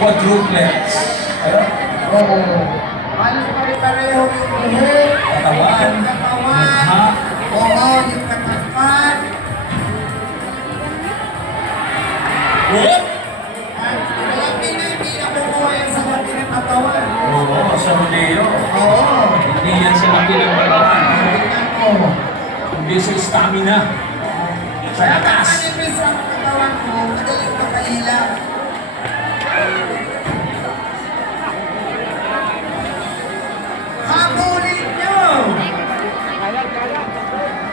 quadruplets. Oo. Halos pare-pareho yung buhok, Katawan, yung katawan, mukha. oo, yung katapat. What? At malaki na hindi nakukuha yan sa laki ng katawan. Oo, sa Rodeo. Oo. Hindi yan sa laki ng katawan. Tingnan mo. Hindi sa stamina. Sa Kaya lakas. manipis ang katawan mo, madaling makahila. Habulin nyo!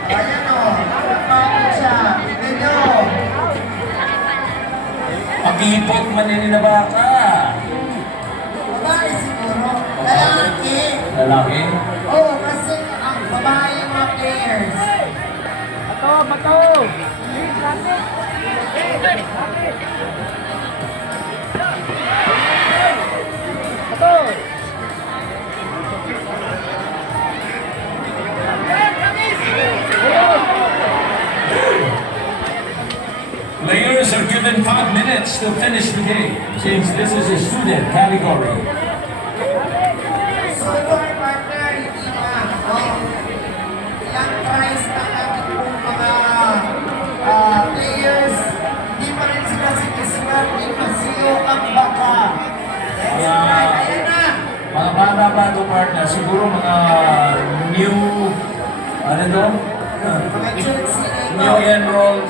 Ayan o, nakapapit siya. Tignan nyo. Pag-ipot maninina baka. Babae siguro. Lalaki. Lalaki. Oo, kasi ang babae yung mga players. Players are given 5 minutes to finish the game, since this is a student category. So far, partner, hindi na. Oh, ilang tries na ating pong mga players. Hindi pa rin sila siniswap. Hindi pa siyo ang baka. That's right, ayan na. Mga bata pa ito, partner, siguro mga new, ano ito? Mga church sila ito. New enrolled.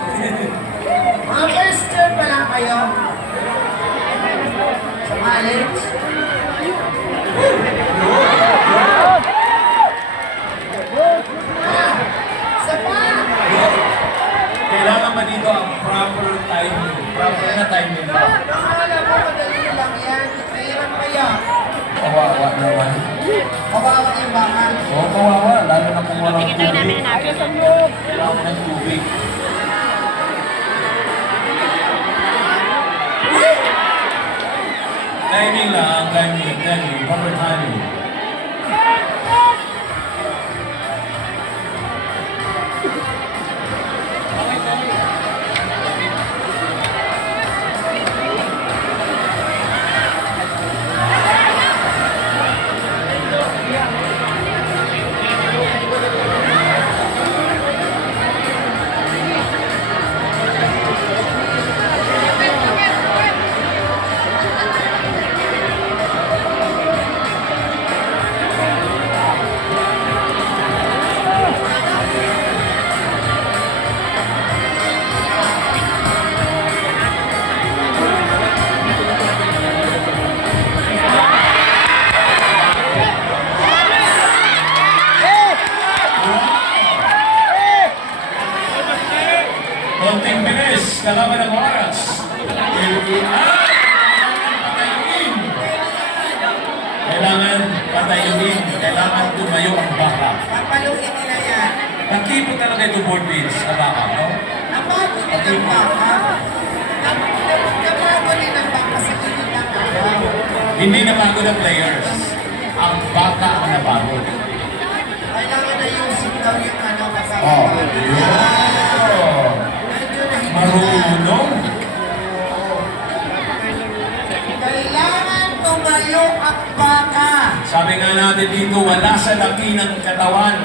Mga first year pa lang kayo. Sa college. Sa pa! Kailangan ba dito ang proper timing? Proper na timing ba? Akala mo madali lang yan. Mahirap kaya. Kawawa naman. Kawawa yung baka. Oo, kawawa. Lalo na kung walang tubig. Kailangan ng tubig. Timing lang, timing. Proper timing. Konting bilis, kalaban ng oras. Kailangan patayuin, kailangan tumayo ang baka. Papaluin nila yan. Nagkipo talaga ito board beats sa baka, no? Napagod din ang baka. Napagod din ang baka sa gilid ng araw. Hindi napagod ang players. Ang baka ang napagod. Kailangan na usip daw yung ano kasama. Oh. Medyo nahihila. Marunong. Kailangan tumayo ang baka. Sabi nga natin dito, wala sa laki ng katawan.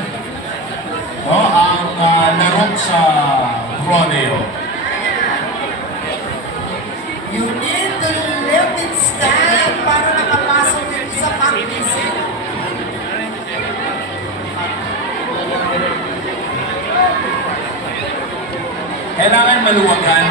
No, ang laro sa rodeo. You need to let it stand para makapasok yung sa pang-isip. Kailangan maluwagan.